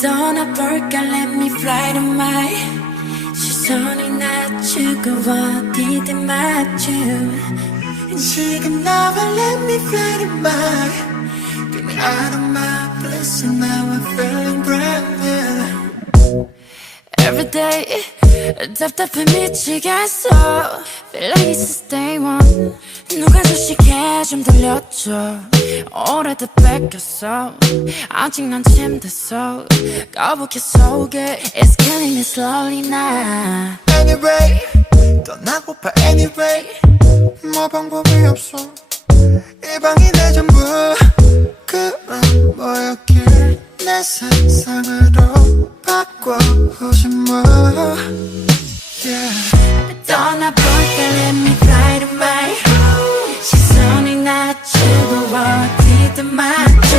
떠나볼까 let me fly to my 시선이 낮추고 어디든 맞춤 지금 나와 let me fly to my Get me out of my bliss and now I'm feeling brand new Every day 답답해 미치겠어 Feel like it's a day one 누가 주식해 좀 들려줘 오래돼 뺏겼어 아직 난 침대서 거북해 속에 It's killing me slowly now Anyway 떠나고파 anyway 뭐 방법이 없어 이 방이 내 전부 그럼 뭐였길 내 세상으로 바꿔보지 뭐 yeah. 떠나볼까 let me fly to my 시선이 낮추고 어디든 맞춰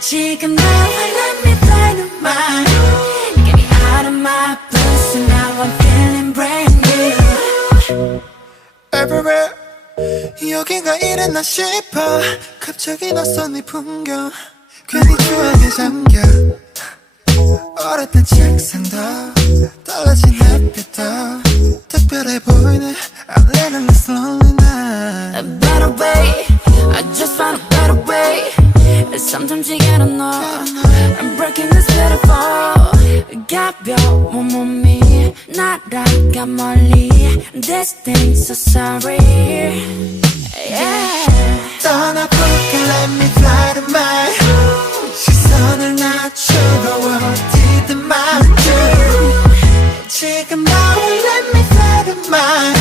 지금 나와 let me fly to my Get me out of my boots and now I'm feeling brand new Everywhere 여긴가 이랬나 싶어 갑자기 낯선 이 풍경 괜히 추억에 잠겨 어렸던 책상도 달라진 햇빛도 특별해 보이네 I'm living this lonely night A better way I just found a better way Sometimes you gotta know I'm breaking this beautiful 가벼운 몸이 날아가 멀리 This thing's so sorry yeah. 떠나볼게 let me fly to my 시선을 낮추고 어디든 맞춰 지금 나와 let me fly to my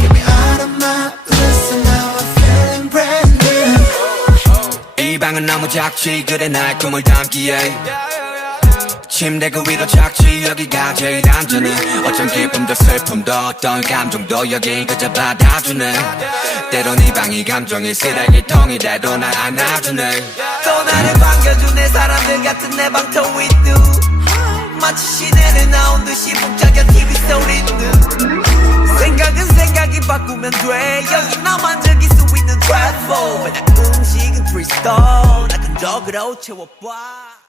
Get me out of my bliss and now I'm feeling brand new 이 방은 너무 작지 그래 나의 꿈을 담기에 침대 그 위로 작지 여기가 제일 안전해 어떤 기쁨도 슬픔도 어떤 감정도 여기 그저 받아주네 때론 이 방이 감정의 쓰레기통이 돼도 날 안아주네 또 나를 반겨주네 사람들 같은 내 방터 with you 마치 시내를 나온 듯이 북적여 TV 소리는 생각은 생각이 바꾸면 돼 여기 나만 즐길 수 있는 트래플 맨날 음식은 프리스톨 나 근적으로 채워봐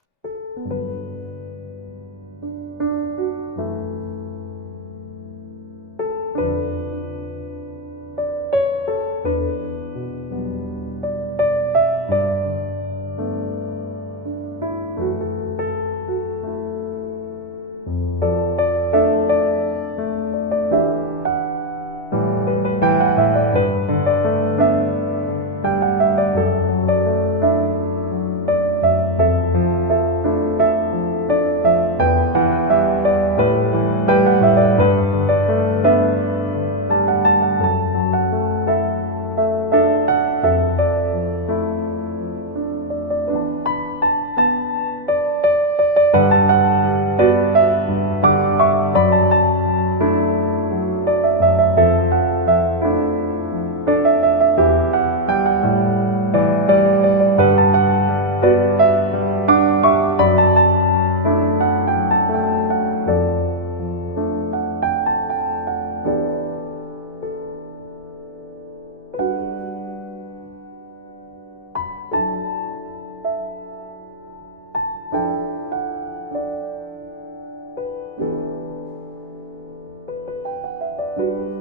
you